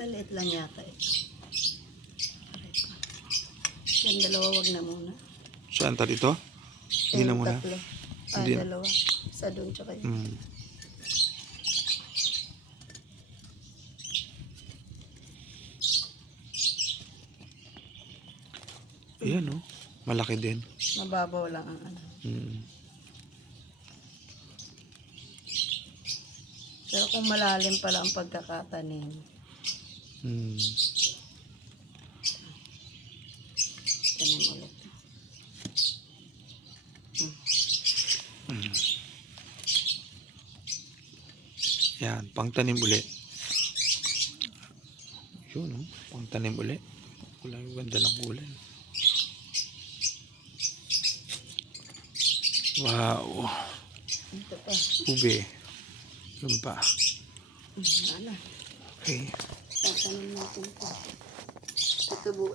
Maliit lang yata ito. Aray ko. Yan, dalawa wag na muna. Saan ta dito? Hindi na muna. Tatlo. Hindi na. Dalawa. Isa doon tsaka yun. Mm. Ayan oh. Malaki din. Mababaw lang ang ano. Mm. Pero kung malalim pala ang pagkakatanim. Mm. Tanim ulit. Mm. Yan, pangtanim uli. Yun oh, pangtanim uli. Kulay, ganda ng kulay. Wow. Ito pa. Ube. Yun pa. Ano? Okay. Tatanim natin ito. Ito buo.